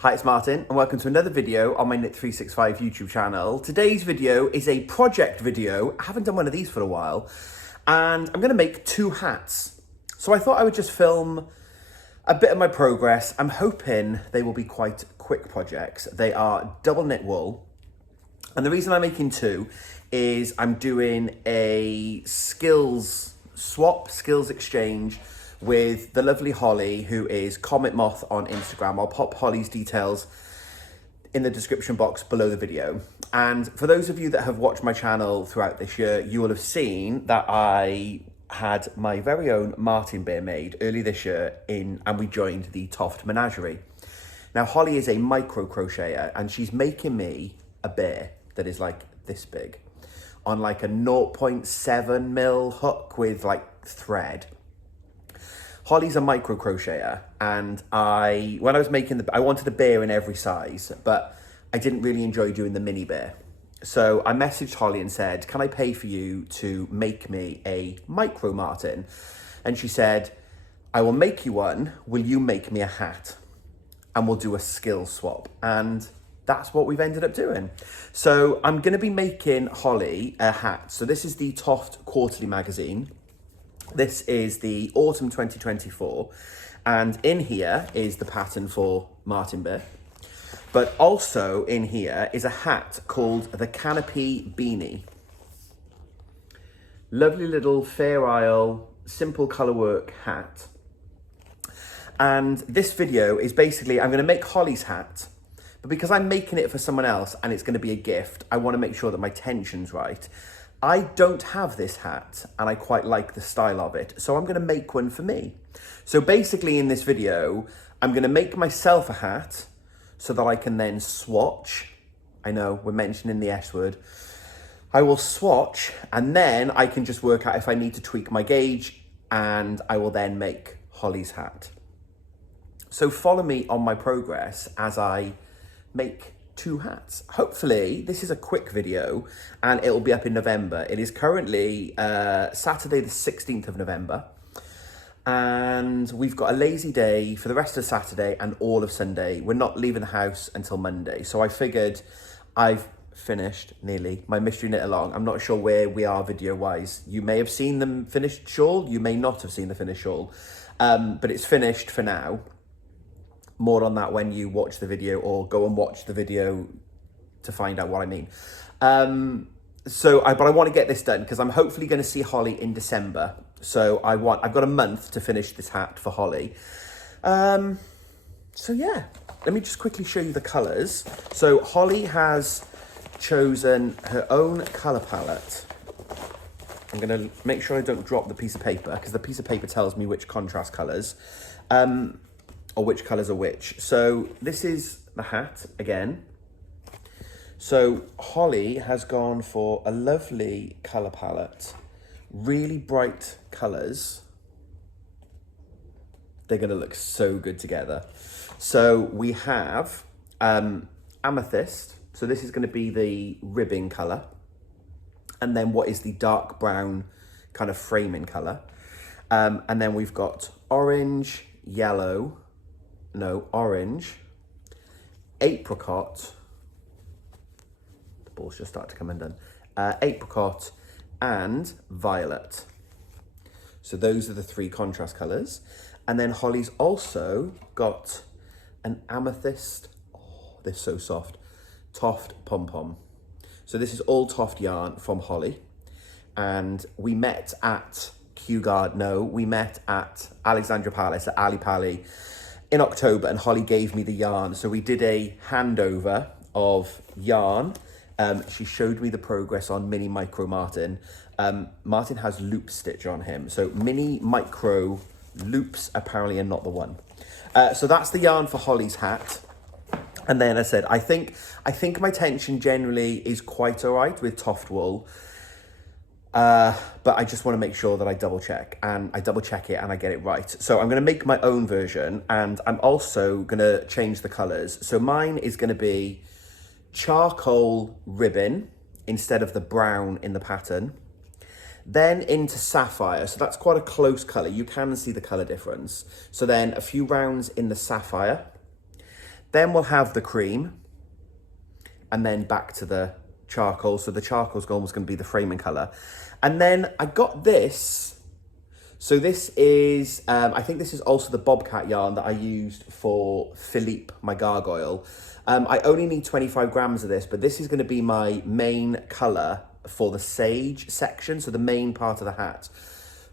Hi, it's Martin and welcome to another video on my Knit365 YouTube channel. Today's video is a project video. I haven't done one of these for a while and I'm going to make two hats. So I thought I would just film a bit of my progress. I'm hoping they will be quite quick projects. They are double knit wool, and the reason I'm making two is I'm doing a skills swap, skills exchange with the lovely Holly, who is Comet Moth on Instagram. I'll pop Holly's details in the description box below the video. And for those of you that have watched my channel throughout this year, you will have seen that I had my very own Martin bear made early this year and we joined the Toft menagerie. Now, Holly is a micro crocheter and she's making me a bear that is like this big on like a 0.7 mil hook with like thread. Holly's a micro crocheter, and when I was making I wanted a bear in every size, but I didn't really enjoy doing the mini bear. So I messaged Holly and said, can I pay for you to make me a micro Martin? And she said, I will make you one. Will you make me a hat? And we'll do a skill swap. And that's what we've ended up doing. So I'm going to be making Holly a hat. So this is the Toft quarterly magazine. This is the autumn 2024, and in here is the pattern for Martin Bear. But also in here is a hat called the Canopy Beanie. Lovely little Fair Isle, simple colour work hat. And this video is basically, I'm going to make Holly's hat, but because I'm making it for someone else and it's going to be a gift, I want to make sure that my tension's right. I don't have this hat and I quite like the style of it, so I'm going to make one for me. So basically in this video, I'm going to make myself a hat so that I can then swatch. I know we're mentioning the S word. I will swatch and then I can just work out if I need to tweak my gauge, and I will then make Holly's hat. So follow me on my progress as I make two hats. Hopefully this is a quick video and it will be up in November. It is currently Saturday the 16th of November, and we've got a lazy day for the rest of Saturday and all of Sunday. We're not leaving the house until Monday, so I figured I've finished nearly my mystery knit along. I'm not sure where we are video wise. You may have seen the finished shawl, you may not have seen the finished shawl, but it's finished for now. More on that when you watch the video, or go and watch the video to find out what I mean. But I want to get this done because I'm hopefully going to see Holly in December. So I've got a month to finish this hat for Holly. So yeah, let me just quickly show you the colours. So Holly has chosen her own colour palette. I'm going to make sure I don't drop the piece of paper because the piece of paper tells me which contrast colours. Or which colours are which. So this is the hat again. So Holly has gone for a lovely colour palette, really bright colours. They're going to look so good together. So we have amethyst. So this is going to be the ribbing colour. And then what is the dark brown kind of framing colour. And then we've got orange, yellow, orange, apricot, the balls just start to come undone, apricot and violet. So those are the three contrast colours. And then Holly's also got an amethyst, oh, they're so soft, Toft pom-pom. So this is all Toft yarn from Holly. And we met at we met at Alexandra Palace, at Ali Pali, in October, and Holly gave me the yarn. So we did a handover of yarn. She showed me the progress on mini micro Martin. Martin has loop stitch on him. So mini micro loops apparently are not the one. So that's the yarn for Holly's hat. And then I said, I think my tension generally is quite all right with Toft wool. But I just want to make sure that I double check it and I get it right. So I'm going to make my own version, and I'm also going to change the colors. So mine is going to be charcoal ribbon instead of the brown in the pattern. Then into sapphire. So that's quite a close color. You can see the color difference. So then a few rounds in the sapphire. Then we'll have the cream, and then back to the charcoal. So the charcoal's almost going to be the framing colour. And then I got this. So this is, I think this is also the bobcat yarn that I used for Philippe, my gargoyle. I only need 25 grams of this, but this is going to be my main colour for the sage section, so the main part of the hat.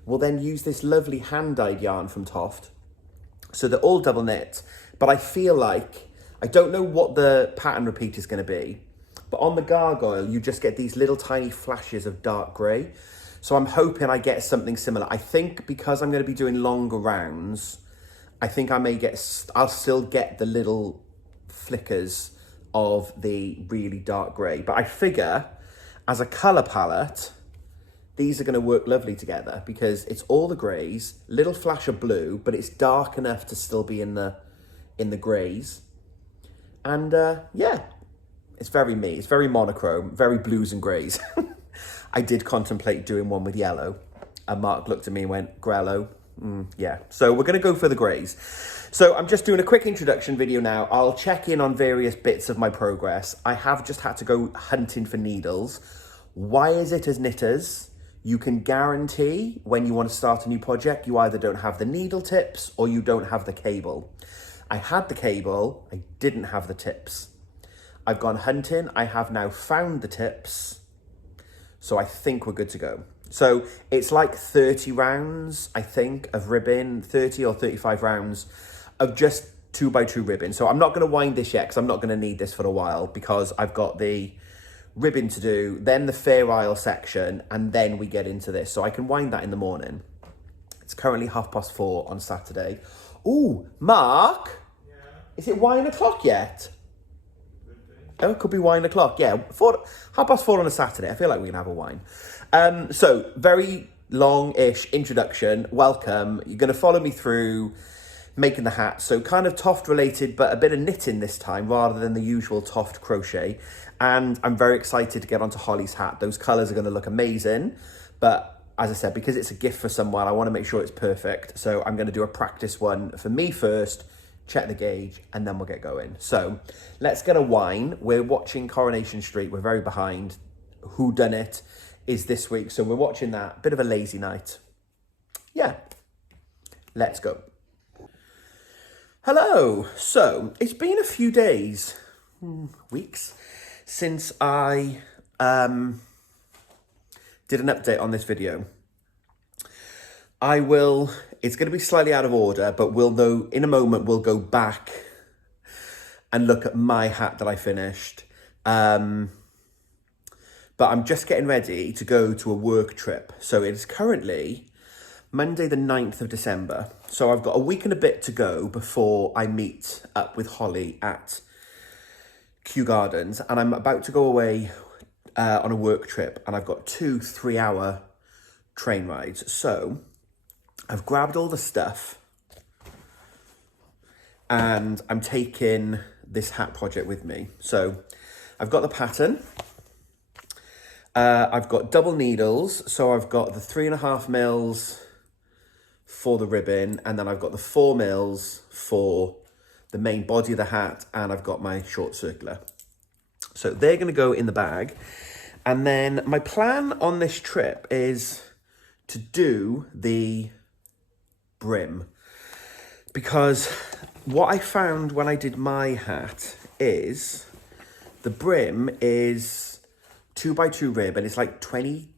We'll then use this lovely hand-dyed yarn from Toft. So they're all double knit, but I feel like, I don't know what the pattern repeat is going to be, but on the gargoyle, you just get these little tiny flashes of dark grey. So I'm hoping I get something similar. I think because I'm going to be doing longer rounds, I think I may get, I'll still get the little flickers of the really dark grey. But I figure as a colour palette, these are going to work lovely together because it's all the greys, little flash of blue, but it's dark enough to still be in the greys. And yeah, it's very me. It's very monochrome, very blues and greys. I did contemplate doing one with yellow, and Mark looked at me and went, Grello. Yeah, so we're going to go for the greys. So I'm just doing a quick introduction video now. I'll check in on various bits of my progress. I have just had to go hunting for needles. Why is it as knitters? You can guarantee when you want to start a new project, you either don't have the needle tips or you don't have the cable. I had the cable, I didn't have the tips. I've gone hunting, I have now found the tips. So I think we're good to go. So it's like 30 rounds, I think, of ribbon, 30 or 35 rounds of just 2x2 ribbon. So I'm not going to wind this yet because I'm not going to need this for a while because I've got the ribbon to do, then the Fair Isle section, and then we get into this. So I can wind that in the morning. It's currently 4:30 on Saturday. Ooh, Mark, yeah. Is it wine o'clock yet? Oh, it could be wine o'clock. Yeah, 4:30 on a Saturday. I feel like we can have a wine. So very long-ish introduction. Welcome. You're going to follow me through making the hat. So kind of Toft related, but a bit of knitting this time rather than the usual Toft crochet. And I'm very excited to get onto Holly's hat. Those colours are going to look amazing. But as I said, because it's a gift for someone, I want to make sure it's perfect. So I'm going to do a practice one for me first, check the gauge, and then we'll get going. So let's get a wine. We're watching Coronation Street. We're very behind. Who Done It is this week. So we're watching that. Bit of a lazy night. Yeah. Let's go. Hello. So it's been a few days, weeks, since I did an update on this video. It's going to be slightly out of order, but we'll know in a moment. We'll go back and look at my hat that I finished. But I'm just getting ready to go to a work trip. So it's currently Monday, the 9th of December. So I've got a week and a bit to go before I meet up with Holly at Kew Gardens. And I'm about to go away on a work trip. And I've got 2 3-hour train rides. So I've grabbed all the stuff and I'm taking this hat project with me. So I've got the pattern. I've got double needles. So I've got the 3.5 mils for the ribbon, and then I've got the 4 mils for the main body of the hat, and I've got my short circular. So they're going to go in the bag. And then my plan on this trip is to do the brim, because what I found when I did my hat is the brim is 2x2 rib, and it's like 20,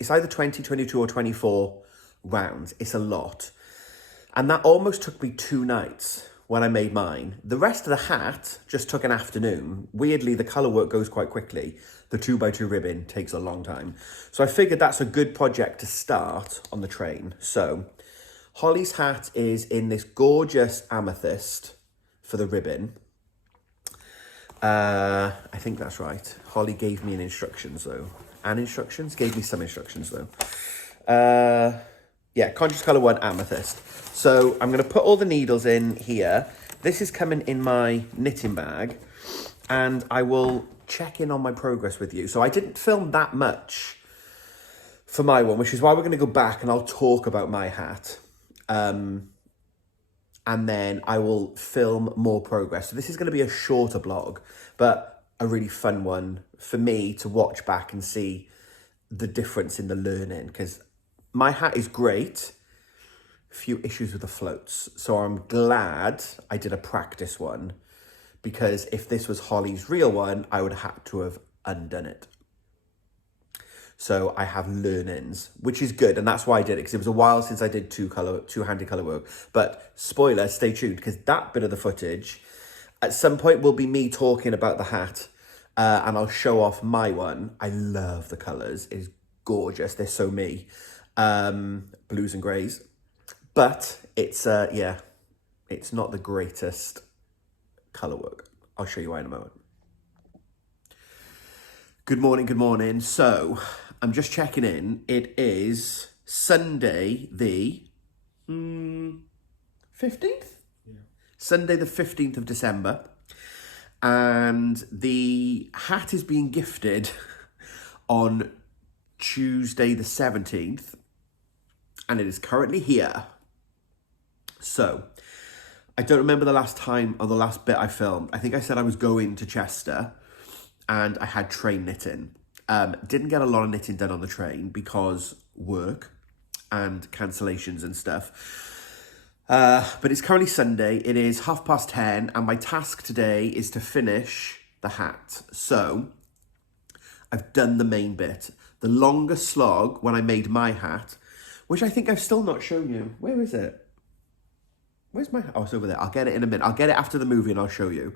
it's either 20, 22 or 24 rounds. It's a lot. And that almost took me 2 nights when I made mine. The rest of the hat just took an afternoon. Weirdly, the colour work goes quite quickly. The 2x2 ribbon takes a long time. So I figured that's a good project to start on the train. So Holly's hat is in this gorgeous amethyst for the ribbon. I think that's right. Holly gave me instructions though. Gave me some instructions though. Yeah, Conscious Colour 1 amethyst. So I'm going to put all the needles in here. This is coming in my knitting bag, and I will check in on my progress with you. So I didn't film that much for my one, which is why we're going to go back and I'll talk about my hat. and then I will film more progress. So this is going to be a shorter blog, but a really fun one for me to watch back and see the difference in the learning, because my hat is great. Few issues with the floats. So I'm glad I did a practice one, because if this was Holly's real one, I would have had to have undone it. So I have learnings, which is good. And that's why I did it, because it was a while since I did two-handed colour work. But spoiler, stay tuned, because that bit of the footage at some point will be me talking about the hat, and I'll show off my one. I love the colours. It is gorgeous. They're so me. Blues and greys. But it's, yeah, it's not the greatest colour work. I'll show you why in a moment. Good morning, good morning. So, I'm just checking in. It is Sunday the 15th? Yeah. Sunday the 15th of December. And the hat is being gifted on Tuesday the 17th. And it is currently here. So, I don't remember the last time or the last bit I filmed. I think I said I was going to Chester and I had train knitting. Didn't get a lot of knitting done on the train because work and cancellations and stuff. But it's currently Sunday. It is 10:30 and my task today is to finish the hat. So, I've done the main bit. The longest slog when I made my hat, which I think I've still not shown you. Where is it? Where's my... Oh, it's over there. I'll get it in a minute. I'll get it after the movie and I'll show you.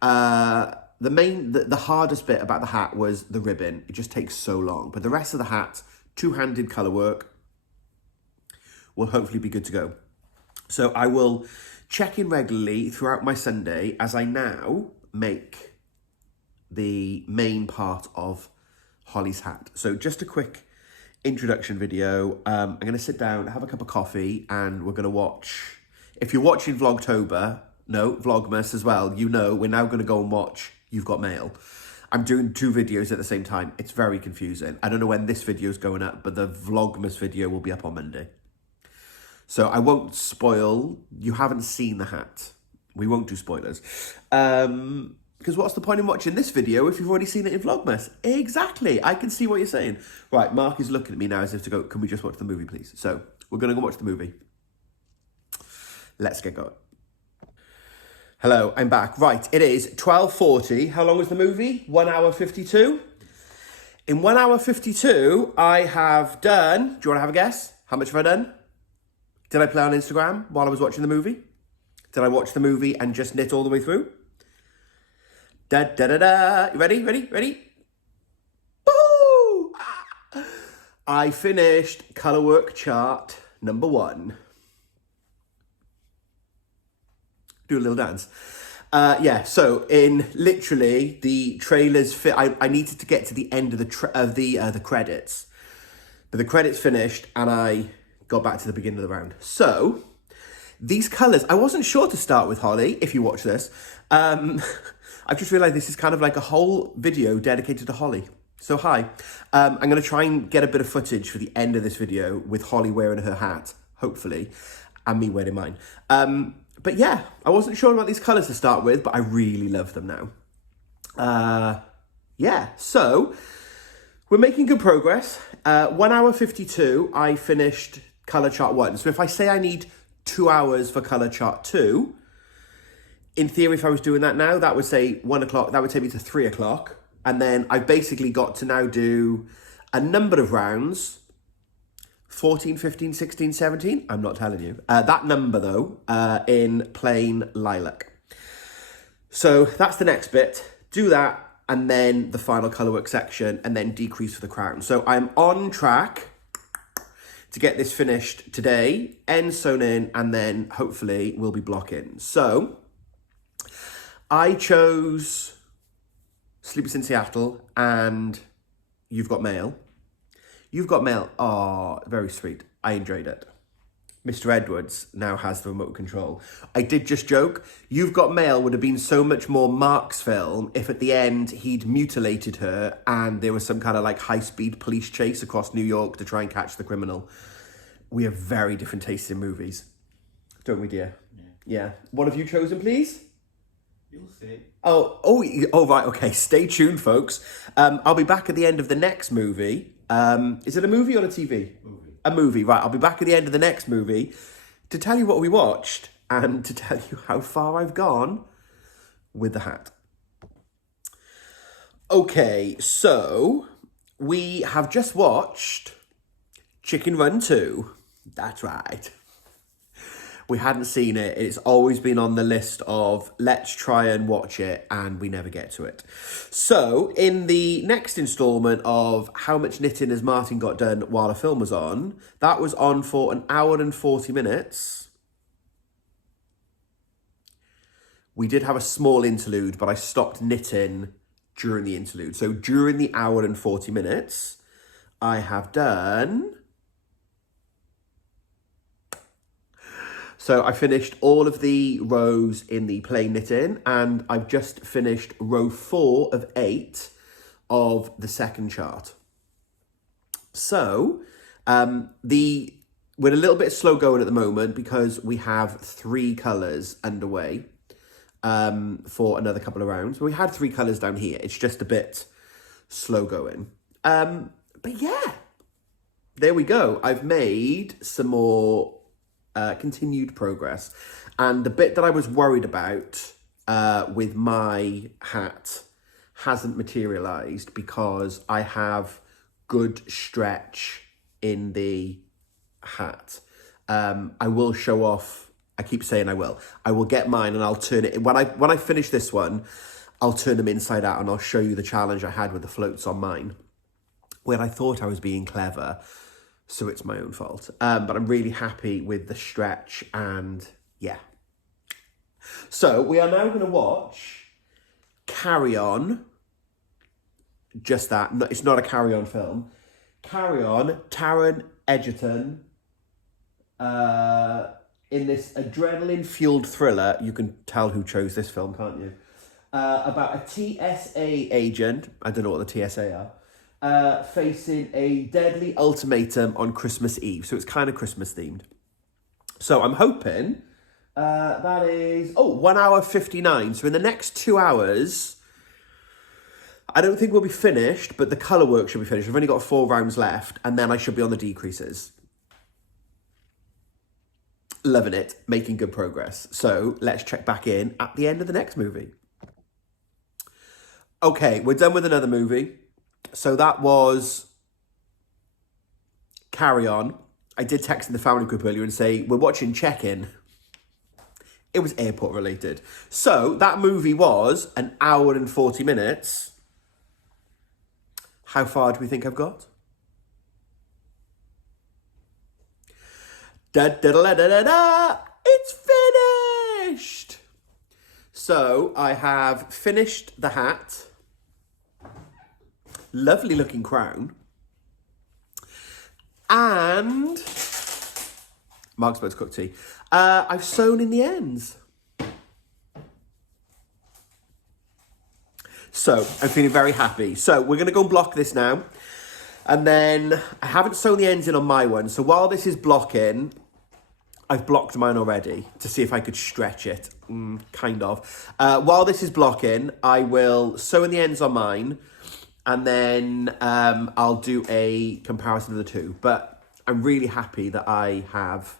The hardest bit about the hat was the ribbon. It just takes so long. But the rest of the hat, two-handed colour work, will hopefully be good to go. So I will check in regularly throughout my Sunday as I now make the main part of Holly's hat. So just a quick introduction video. I'm going to sit down, have a cup of coffee, and we're going to watch... If you're watching Vlogmas as well, you know we're now going to go and watch You've Got Mail. I'm doing two videos at the same time. It's very confusing. I don't know when this video is going up, but the Vlogmas video will be up on Monday. So I won't spoil. You haven't seen the hat. We won't do spoilers. Because what's the point in watching this video if you've already seen it in Vlogmas? Exactly. I can see what you're saying. Right, Mark is looking at me now as if to go, can we just watch the movie, please? So we're going to go watch the movie. Let's get going. Hello, I'm back. Right, it is 12:40. How long was the movie? 1 hour 52. In 1 hour 52, I have done... Do you want to have a guess? How much have I done? Did I play on Instagram while I was watching the movie? Did I watch the movie and just knit all the way through? Da da da da. You ready? Ready? Ready? Woo! I finished colour work chart number 1. Do a little dance. Yeah, so in literally the trailers, I needed to get to the end of the credits, but the credits finished and I got back to the beginning of the round. So these colours, I wasn't sure to start with, Holly, if you watch this. I've just realised this is kind of like a whole video dedicated to Holly. So hi, I'm going to try and get a bit of footage for the end of this video with Holly wearing her hat, hopefully, and me wearing mine. But yeah, I wasn't sure about these colours to start with, but I really love them now. Yeah, so we're making good progress. 1 hour 52, I finished colour chart 1. So if I say I need 2 hours for colour chart 2, in theory, if I was doing that now, that would say 1 o'clock, that would take me to 3 o'clock. And then I've basically got to now do a number of rounds, 14, 15, 16, 17. I'm not telling you. That number, though, in plain lilac. So that's the next bit. Do that, and then the final colourwork section, and then decrease for the crown. So I'm on track to get this finished today, end sewn in, and then hopefully we'll be blocking. So I chose Sleepless in Seattle and You've Got Mail. You've Got Mail, oh, very sweet. I enjoyed it. Mr. Edwards now has the remote control. I did just joke. You've Got Mail would have been so much more Mark's film if at the end he'd mutilated her and there was some kind of like high-speed police chase across New York to try and catch the criminal. We have very different tastes in movies, don't we, dear? Yeah. What have you chosen, please? You'll see. Oh, right, okay. Stay tuned, folks. I'll be back at the end of the next movie. Is it a movie or a TV? Movie. A movie, right. I'll be back at the end of the next movie to tell you what we watched and to tell you how far I've gone with the hat. Okay, so we have just watched Chicken Run 2. That's right. We hadn't seen it. It's always been on the list of let's try and watch it, and we never get to it. So in the next instalment of How Much Knitting Has Martin Got Done While a Film Was On, that was on for an hour and 40 minutes. We did have a small interlude, but I stopped knitting during the interlude. So during the hour and 40 minutes, I have done... So I finished all of the rows in the plain knitting, and I've just finished row 4 of 8 of the second chart. So we're a little bit slow going at the moment because we have 3 colours underway for another couple of rounds. We had 3 colours down here. It's just a bit slow going. But yeah, there we go. I've made some more continued progress. And the bit that I was worried about with my hat hasn't materialised because I have good stretch in the hat. I will show off. I keep saying I will. I will get mine and I'll turn it. When I finish this one, I'll turn them inside out and I'll show you the challenge I had with the floats on mine, where I thought I was being clever. So it's my own fault. But I'm really happy with the stretch and yeah. So we are now going to watch Carry On. Just that. No, it's not a Carry On film. Carry On, Taron Egerton. In this adrenaline-fueled thriller, you can tell who chose this film, can't you? About a TSA agent. I don't know what the TSA are. Facing a deadly ultimatum on Christmas Eve. So it's kind of Christmas themed. So I'm hoping that is, 1 hour 59. So in the next 2 hours, I don't think we'll be finished, but the colour work should be finished. I've only got 4 rounds left, and then I should be on the decreases. Loving it, making good progress. So let's check back in at the end of the next movie. Okay, we're done with another movie. So that was Carry On. I did text in the family group earlier and say, we're watching Check-In. It was airport related. So that movie was an hour and 40 minutes. How far do we think I've got? Da da da da da da! It's finished! So I have finished the hat. Lovely looking crown. And Mark's about to cook tea. I've sewn in the ends. So I'm feeling very happy. So we're going to go and block this now. And then I haven't sewn the ends in on my one. So while this is blocking, I've blocked mine already to see if I could stretch it. Kind of. While this is blocking, I will sew in the ends on mine. And then I'll do a comparison of the two. But I'm really happy that I have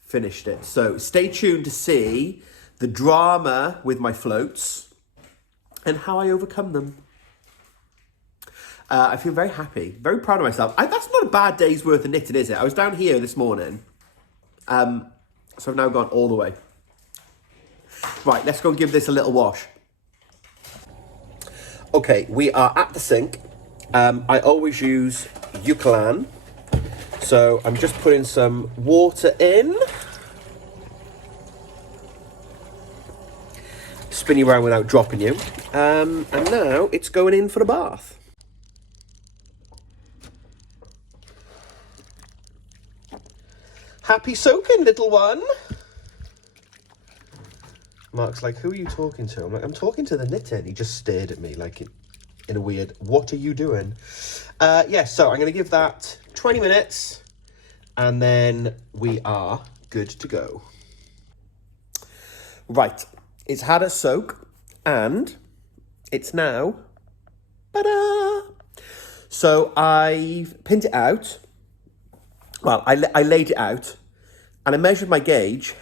finished it. So stay tuned to see the drama with my floats and how I overcome them. I feel very happy, very proud of myself. That's not a bad day's worth of knitting, is it? I was down here this morning. So I've now gone all the way. Right, let's go and give this a little wash. Okay, we are at the sink. I always use Eucalan. So I'm just putting some water in. Spin you around without dropping you. And now it's going in for a bath. Happy soaking, little one. Mark's like, who are you talking to? I'm like, I'm talking to the knitter. He just stared at me like in a weird, what are you doing? Yeah, so I'm going to give that 20 minutes and then we are good to go. Right, it's had a soak and it's now, ta-da! So I've pinned it out. Well, I laid it out and I measured my gauge,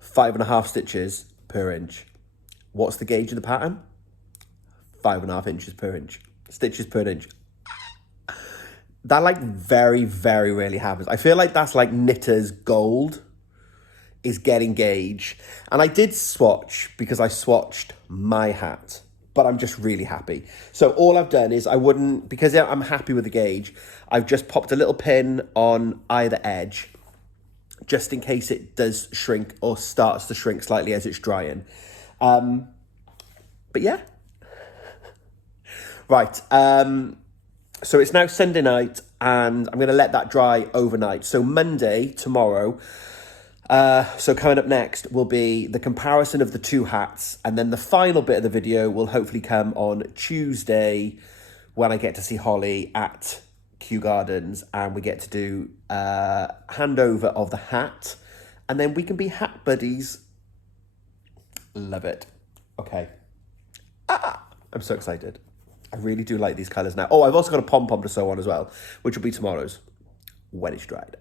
5.5 stitches per inch. What's the gauge of the pattern? 5.5 inches per inch, stitches per inch. That like very, very rarely happens. I feel like that's like knitter's gold, is getting gauge. And I did swatch because I swatched my hat, but I'm just really happy. So all I've done is because I'm happy with the gauge, I've just popped a little pin on either edge, just in case it does shrink or starts to shrink slightly as it's drying. But yeah. Right, so it's now Sunday night and I'm going to let that dry overnight. So Monday, tomorrow, so coming up next will be the comparison of the two hats. And then the final bit of the video will hopefully come on Tuesday when I get to see Holly at Kew Gardens and we get to do handover of the hat. And then we can be hat buddies. Love it. Okay. I'm so excited. I really do like these colours now. Oh, I've also got a pom-pom to sew on as well, which will be tomorrow's when it's dried.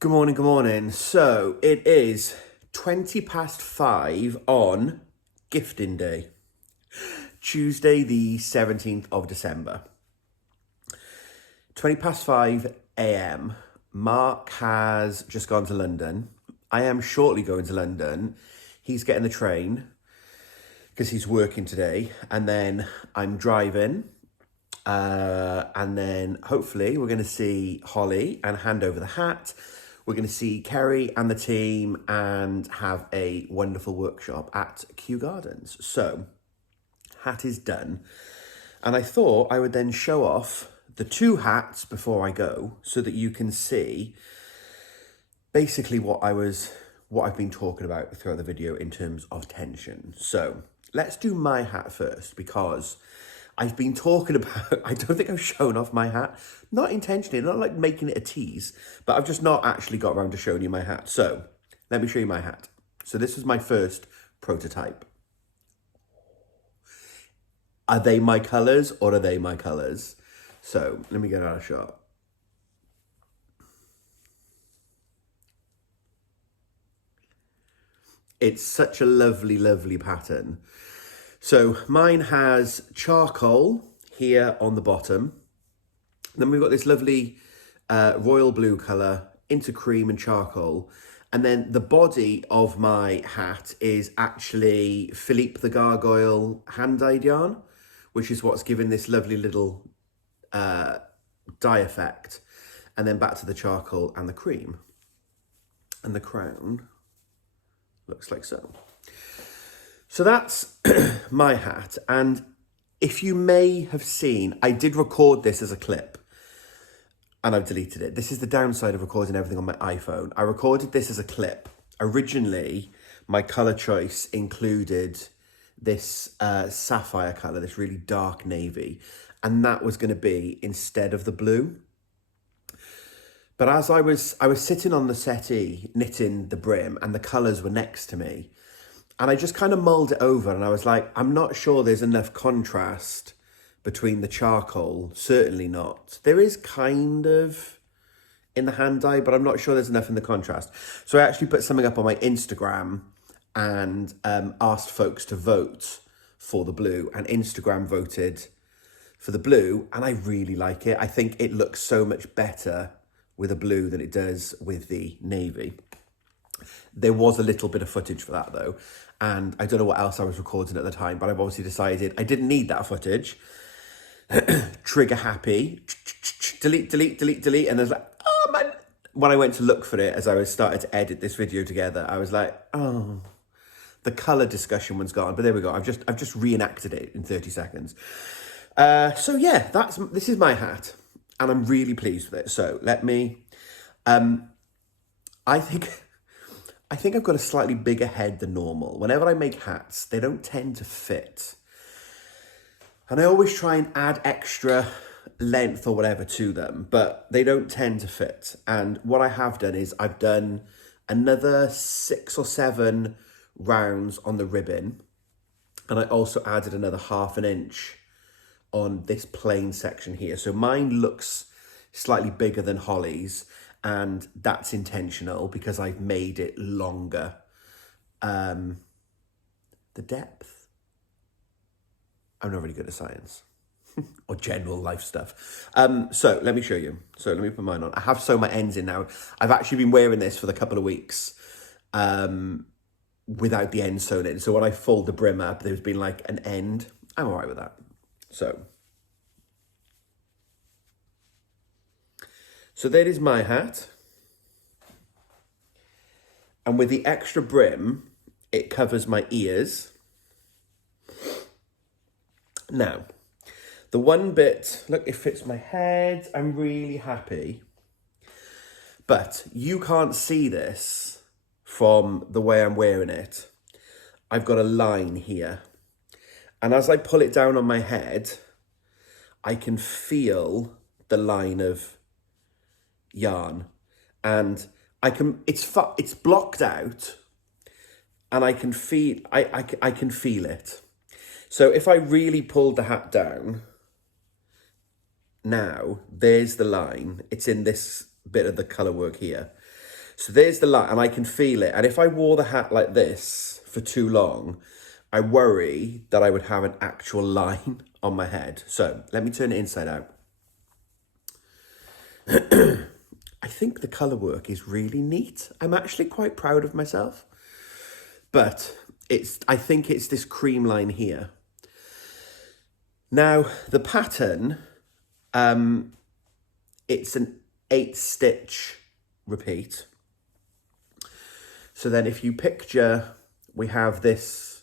Good morning, good morning. So it is 5:20 on gifting day, Tuesday the 17th of December. 5:20 a.m. Mark has just gone to London. I am shortly going to London. He's getting the train because he's working today, and then I'm driving, and then hopefully we're going to see Holly and hand over the hat. We're going to see Kerry and the team and have a wonderful workshop at Kew Gardens. So, hat is done, and I thought I would then show off the two hats before I go so that you can see basically what I've been talking about throughout the video in terms of tension. So let's do my hat first because I've been talking about, I don't think I've shown off my hat, not intentionally, not like making it a tease, but I've just not actually got around to showing you my hat. So let me show you my hat. So this is my first prototype. Are they my colours or are they my colours? So let me get out of shot. It's such a lovely, lovely pattern. So mine has charcoal here on the bottom. Then we've got this lovely royal blue colour into cream and charcoal. And then the body of my hat is actually Philippe the Gargoyle hand-dyed yarn, which is what's given this lovely little dye effect. And then back to the charcoal and the cream. And the crown looks like so. So that's my hat. And if you may have seen, I did record this as a clip and I've deleted it. This is the downside of recording everything on my iPhone. I recorded this as a clip. Originally, my colour choice included this sapphire colour, this really dark navy. And that was going to be instead of the blue. But as I was sitting on the settee knitting the brim and the colours were next to me, and I just kind of mulled it over and I was like, I'm not sure there's enough contrast between the charcoal, certainly not. There is kind of in the hand dye, but I'm not sure there's enough in the contrast. So I actually put something up on my Instagram and asked folks to vote for the blue, and Instagram voted for the blue, and I really like it. I think it looks so much better with a blue than it does with the navy. There was a little bit of footage for that though, and I don't know what else I was recording at the time, but I've obviously decided I didn't need that footage. Trigger happy, delete, delete, delete, delete, and I was like, oh man. When I went to look for it as I was starting to edit this video together, I was like, oh, the colour discussion one's gone, but there we go. I've just reenacted it in 30 seconds. So yeah, this is my hat, and I'm really pleased with it. So let me, I think I've got a slightly bigger head than normal. Whenever I make hats, they don't tend to fit. And I always try and add extra length or whatever to them, but they don't tend to fit. And what I have done is I've done another 6 or 7 rounds on the ribbon, and I also added another 1/2 inch on this plain section here. So mine looks slightly bigger than Holly's, and that's intentional because I've made it longer. The depth, I'm not really good at science or general life stuff. So let me show you. So let me put mine on. I have sewn my ends in now. I've actually been wearing this for the couple of weeks without the end sewn in. So when I fold the brim up, there's been like an end. I'm all right with that. So there is my hat. And with the extra brim, it covers my ears. Now, the one bit, look, it fits my head. I'm really happy. But you can't see this from the way I'm wearing it. I've got a line here. And as I pull it down on my head, I can feel the line of yarn. And it's blocked out, and I can feel, I can feel it. So if I really pulled the hat down, now there's the line. It's in this bit of the colour work here. So there's the line, and I can feel it. And if I wore the hat like this for too long, I worry that I would have an actual line on my head. So let me turn it inside out. I think the colour work is really neat. I'm actually quite proud of myself. But I think it's this cream line here. Now, the pattern, it's an 8-stitch repeat. So then if you picture, we have this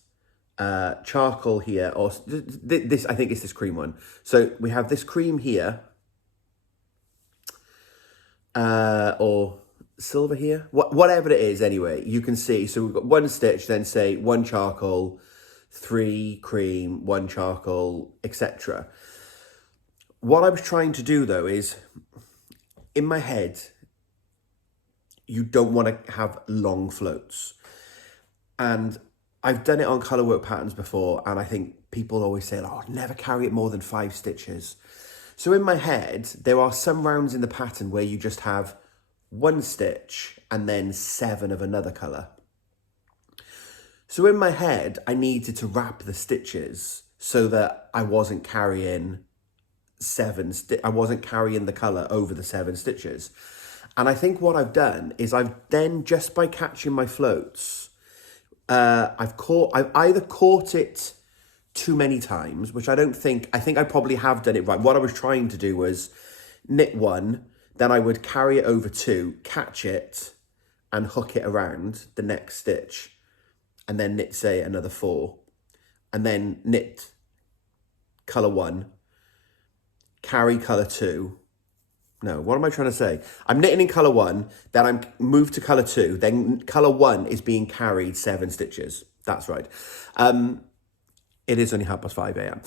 charcoal here, or this, I think it's this cream one. So we have this cream here, or silver here, whatever it is anyway, you can see. So we've got 1 stitch, then say 1 charcoal, 3 cream, 1 charcoal, etc. What I was trying to do though is, in my head, you don't want to have long floats. And I've done it on colour work patterns before, and I think people always say, oh, never carry it more than 5 stitches. So in my head, there are some rounds in the pattern where you just have 1 stitch and then 7 of another colour. So in my head, I needed to wrap the stitches so that I wasn't carrying I wasn't carrying the colour over the 7 stitches. And I think what I've done is I've then, just by catching my floats, I've either caught it too many times, which I think I probably have done it right. What I was trying to do was knit 1, then I would carry it over 2, catch it, and hook it around the next stitch, and then knit, say, another 4, and then knit colour 1, carry colour 2. No, what am I trying to say? I'm knitting in colour 1, then I'm moved to colour 2, then colour 1 is being carried 7 stitches. That's right. It is only 5:30 a.m.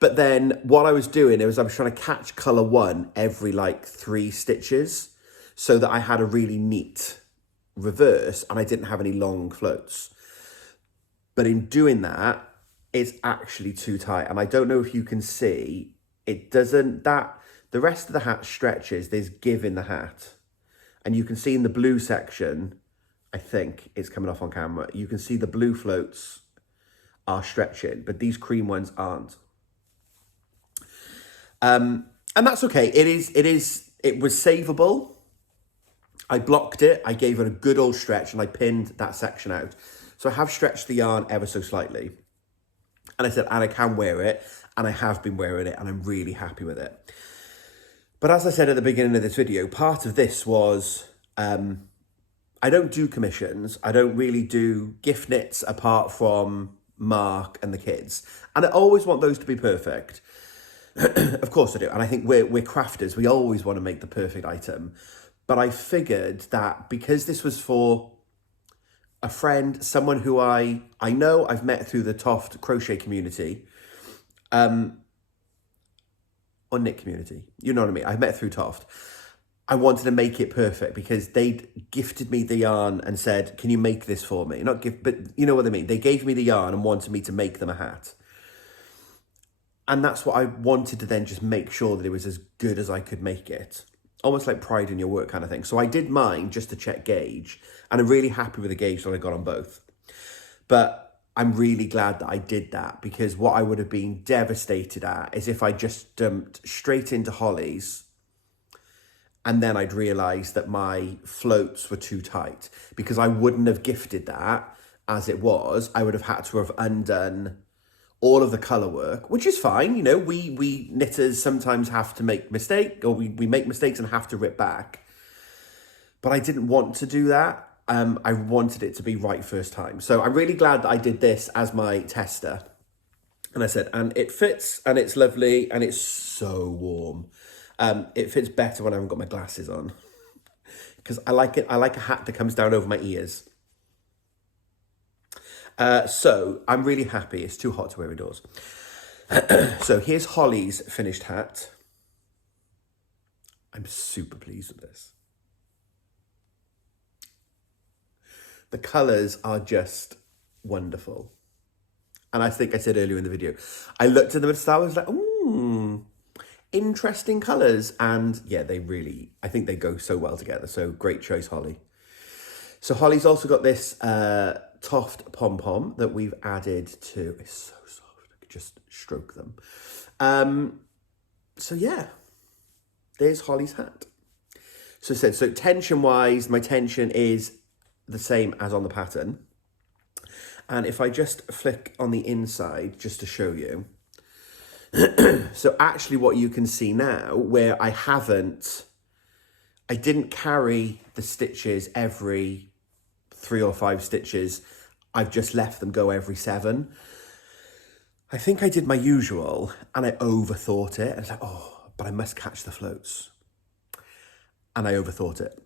But then what I was doing was I was trying to catch colour 1 every like 3 stitches so that I had a really neat reverse and I didn't have any long floats. But in doing that, it's actually too tight. And I don't know if you can see, it doesn't, the rest of the hat stretches, there's give in the hat. And you can see in the blue section, I think it's coming off on camera, you can see the blue floats are stretching, but these cream ones aren't. And that's okay. It was savable. I blocked it. I gave it a good old stretch and I pinned that section out. So I have stretched the yarn ever so slightly. And I said, and I can wear it. And I have been wearing it and I'm really happy with it. But as I said at the beginning of this video, part of this was, I don't do commissions. I don't really do gift knits apart from Mark and the kids. And I always want those to be perfect. Of course I do. And I think we're crafters. We always want to make the perfect item. But I figured that because this was for a friend, someone who I know I've met through the Toft crochet community, or knit community. You know what I mean? I met through Toft. I wanted to make it perfect because they'd gifted me the yarn and said, can you make this for me? Not gift, but you know what I mean? They gave me the yarn and wanted me to make them a hat. And that's what I wanted to then just make sure that it was as good as I could make it. Almost like pride in your work kind of thing. So I did mine just to check gauge, and I'm really happy with the gauge that I got on both. But I'm really glad that I did that, because what I would have been devastated at is if I just dumped straight into Holly's and then I'd realised that my floats were too tight, because I wouldn't have gifted that as it was. I would have had to have undone all of the colour work, which is fine. You know, we knitters sometimes have to make mistakes, or we make mistakes and have to rip back. But I didn't want to do that. I wanted it to be right first time. So I'm really glad that I did this as my tester. And I said, and it fits, and it's lovely, and it's so warm. It fits better when I haven't got my glasses on, because I like it. I like a hat that comes down over my ears. So I'm really happy. It's too hot to wear indoors. So here's Holly's finished hat. I'm super pleased with this. The colours are just wonderful. And I think I said earlier in the video, I looked at them and I was like, ooh, interesting colours. And yeah, they really, I think they go so well together. So great choice, Holly. So Holly's also got this Toft pom-pom that we've added to. It's so soft, I could just stroke them. So yeah, there's Holly's hat. So tension-wise, my tension is the same as on the pattern. And if I just flick on the inside, just to show you. So actually what you can see now, where I didn't carry the stitches every 3 or 5 stitches. I've just left them go every 7. I think I did my usual and I overthought it. I was like, oh, but I must catch the floats. And I overthought it.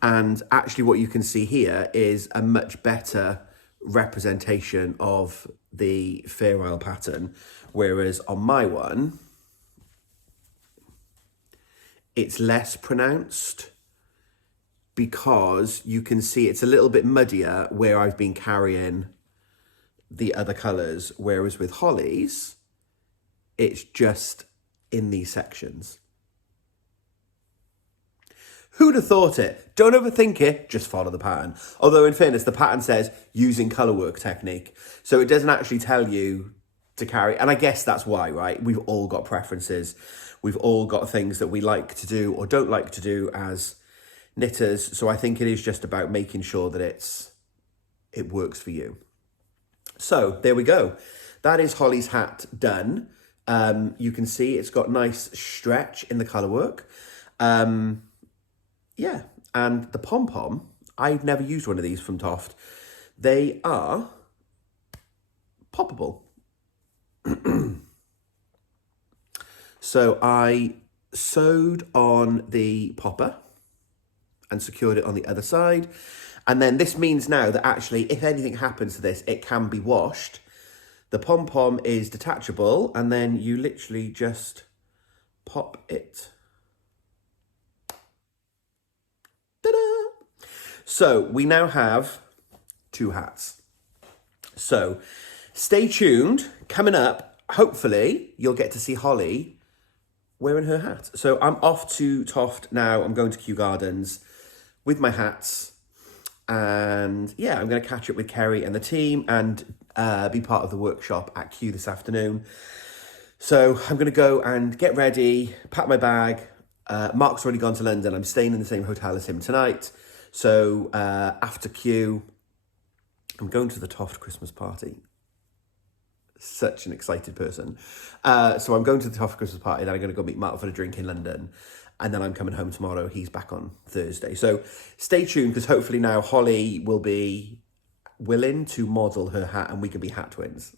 And actually what you can see here is a much better representation of the Fair Isle pattern. Whereas on my one, it's less pronounced, because you can see it's a little bit muddier where I've been carrying the other colours. Whereas with Holly's, it's just in these sections. Who'd have thought it? Don't overthink it, just follow the pattern. Although in fairness, the pattern says using colour work technique. So it doesn't actually tell you to carry, and I guess that's why, right? We've all got preferences. We've all got things that we like to do or don't like to do as knitters. So I think it is just about making sure that it works for you. So there we go. That is Holly's hat done. You can see it's got nice stretch in the colour work. Yeah, and the pom-pom, I've never used one of these from Toft. They are poppable. So I sewed on the popper and secured it on the other side. And then this means now that actually, if anything happens to this, it can be washed. The pom-pom is detachable, and then you literally just pop it. Ta-da! So we now have 2 hats. So stay tuned. Coming up, hopefully, you'll get to see Holly wearing her hat. So I'm off to Toft now. I'm going to Kew Gardens with my hats. And yeah, I'm going to catch up with Kerry and the team and be part of the workshop at Kew this afternoon. So I'm going to go and get ready, pack my bag. Mark's already gone to London. I'm staying in the same hotel as him tonight. So after Kew, I'm going to the Toft Christmas party. Such an excited person. So I'm going to the Toft Christmas party, then I'm going to go meet Mark for a drink in London. And then I'm coming home tomorrow. He's back on Thursday. So stay tuned, because hopefully now Holly will be willing to model her hat and we can be hat twins.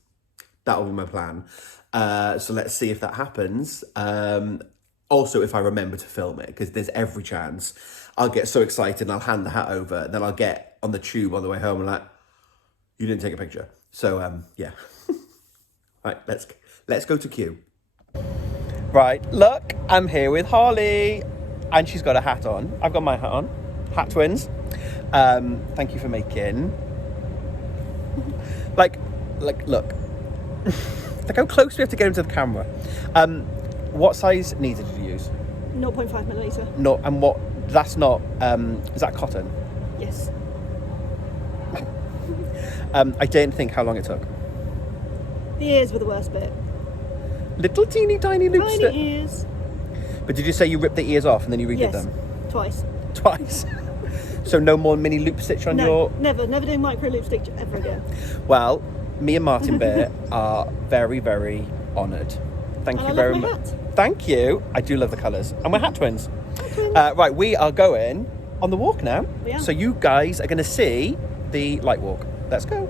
That'll be my plan. So let's see if that happens. Also, if I remember to film it, because there's every chance I'll get so excited and I'll hand the hat over. Then I'll get on the tube on the way home and like, you didn't take a picture. So, yeah. Right, let's go to Kew. Right, look, I'm here with Holly, and she's got a hat on. I've got my hat on. Hat twins. Thank you for making. Like, look. Look how close we have to get into the camera. What size needle did you use? 0.5 milliliter. No, and what? That's not. Is that cotton? Yes. I didn't think how long it took. The ears were the worst bit. Little teeny tiny loops. Tiny ears. But did you say you ripped the ears off and then you redid Yes. them? Twice. Twice. So no more mini loop stitch on No, your... never doing micro loop stitch ever again. Well, me and Martin Bear are very, very honoured. Thank you very much. Thank you. I do love the colours. And we're hat twins. Right, we are going on the walk now. We are. So you guys are going to see the light walk. Let's go.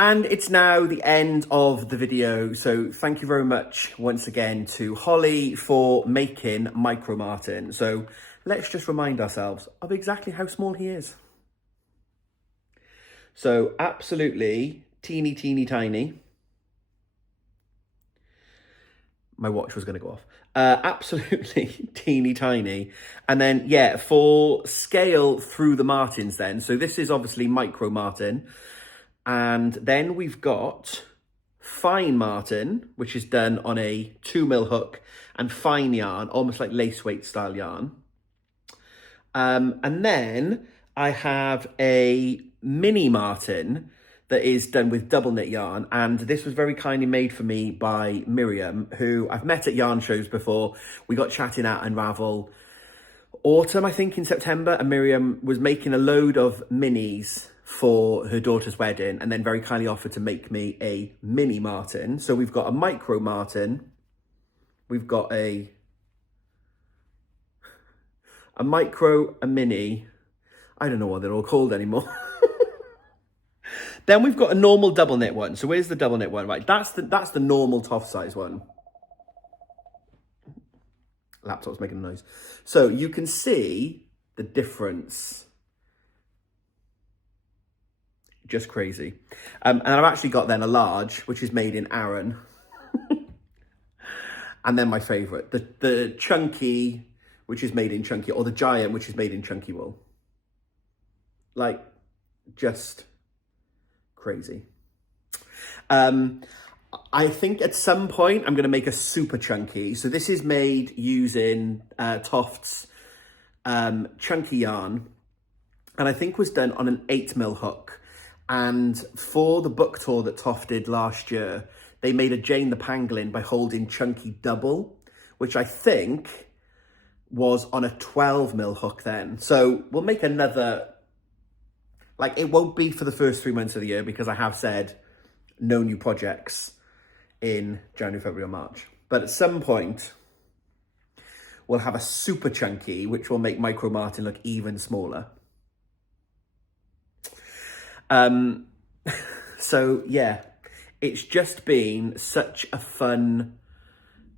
And it's now the end of the video, so thank you very much once again to Holly for making Micro Martin. So let's just remind ourselves of exactly how small he is. So absolutely teeny tiny. My watch was going to go off. Absolutely teeny tiny. And then, yeah, for scale through the Martins then. So this is obviously Micro Martin. And then we've got Fine Martin, which is done on a 2mm hook and fine yarn, almost like lace weight style yarn. And then I have a Mini Martin that is done with double knit yarn. And this was very kindly made for me by Miriam, who I've met at yarn shows before. We got chatting at Unravel autumn, I think in September, and Miriam was making a load of minis for her daughter's wedding and then very kindly offered to make me a Mini Martin. So we've got a Micro Martin, we've got a Micro, a Mini, I don't know what they're all called anymore. Then we've got a normal double knit one. So where's the double knit one? Right, that's the normal Toft size one. Laptop's making a noise. So you can see the difference. Just crazy. And I've actually got then a large, which is made in Aran. And then my favourite, the chunky, which is made in chunky, or the giant, which is made in chunky wool. Like, just crazy. I think at some point I'm going to make a super chunky. So this is made using Toft's chunky yarn. And I think was done on an 8mm hook. And for the book tour that Toft did last year, they made a Jane the Pangolin by holding chunky double, which I think was on a 12mm hook then. So we'll make another, like it won't be for the first 3 months of the year because I have said no new projects in January, February or March. But at some point, we'll have a super chunky, which will make Micro Martin look even smaller. So yeah, it's just been such a fun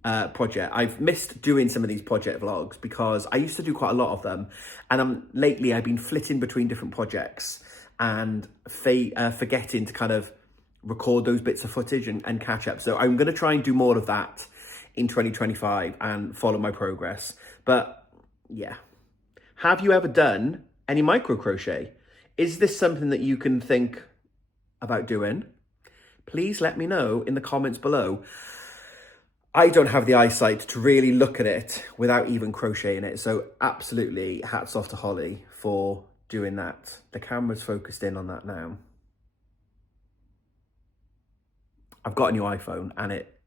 project. I've missed doing some of these project vlogs because I used to do quite a lot of them, and lately I've been flitting between different projects and forgetting to kind of record those bits of footage and catch up. So I'm going to try and do more of that in 2025 and follow my progress. But yeah, have you ever done any micro crochet? Is this something that you can think about doing? Please let me know in the comments below. I don't have the eyesight to really look at it without even crocheting it. So absolutely hats off to Holly for doing that. The camera's focused in on that now. I've got a new iPhone and it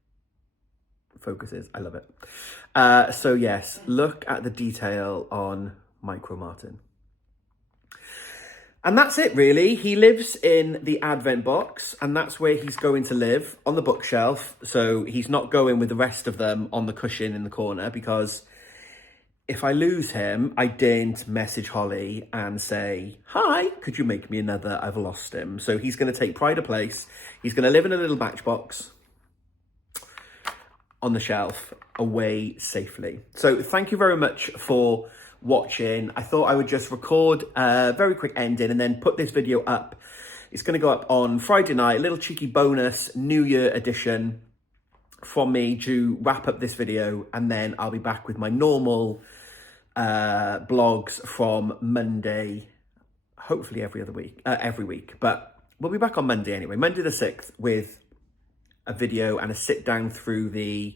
focuses. I love it. So yes, look at the detail on Micro Martin. And that's it really. He lives in the Advent box and that's where he's going to live, on the bookshelf. So he's not going with the rest of them on the cushion in the corner, because if I lose him, I daren't message Holly and say, hi, could you make me another? I've lost him. So he's going to take pride of place. He's going to live in a little matchbox on the shelf, away safely. So thank you very much for watching. I thought I would just record a very quick ending and then put this video up. It's going to go up on Friday night, a little cheeky bonus New Year edition from me to wrap up this video, and then I'll be back with my normal blogs from Monday, hopefully every week, but we'll be back on Monday anyway, Monday the 6th, with a video and a sit down through the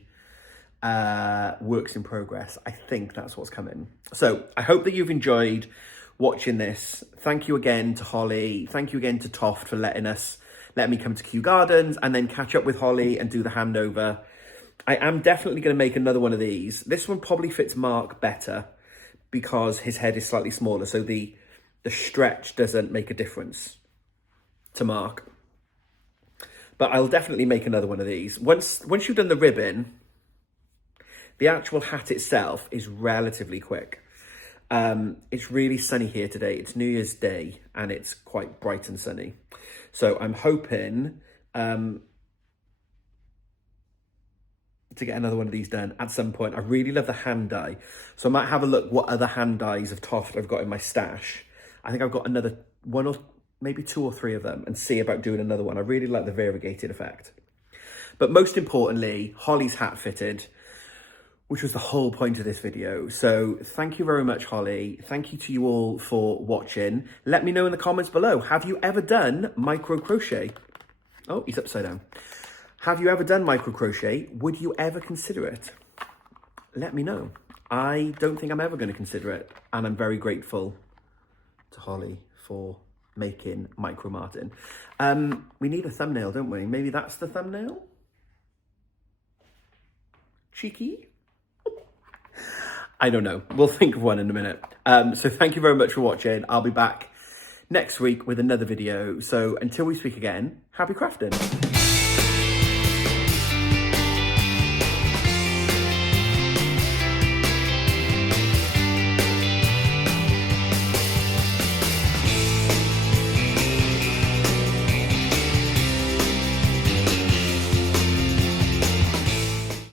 works in progress. I think that's what's coming. So I hope that you've enjoyed watching this. Thank you again to Holly. Thank you again to Toft for letting me come to Kew Gardens and then catch up with Holly and do the handover. I am definitely going to make another one of these. This one probably fits Mark better because his head is slightly smaller, so the stretch doesn't make a difference to Mark. But I'll definitely make another one of these. Once you've done the ribbon, the actual hat itself is relatively quick. It's really sunny here today. It's New Year's Day and it's quite bright and sunny. So I'm hoping to get another one of these done at some point. I really love the hand dye. So I might have a look what other hand dyes of Toft I've got in my stash. I think I've got another one or maybe 2 or 3 of them, and see about doing another one. I really like the variegated effect. But most importantly, Holly's hat fitted, which was the whole point of this video. So thank you very much, Holly. Thank you to you all for watching. Let me know in the comments below, have you ever done micro crochet? Oh, he's upside down. Have you ever done micro crochet? Would you ever consider it? Let me know. I don't think I'm ever going to consider it. And I'm very grateful to Holly for making Micro Martin. We need a thumbnail, don't we? Maybe that's the thumbnail? Cheeky? I don't know. We'll think of one in a minute. So thank you very much for watching. I'll be back next week with another video. So until we speak again, happy crafting.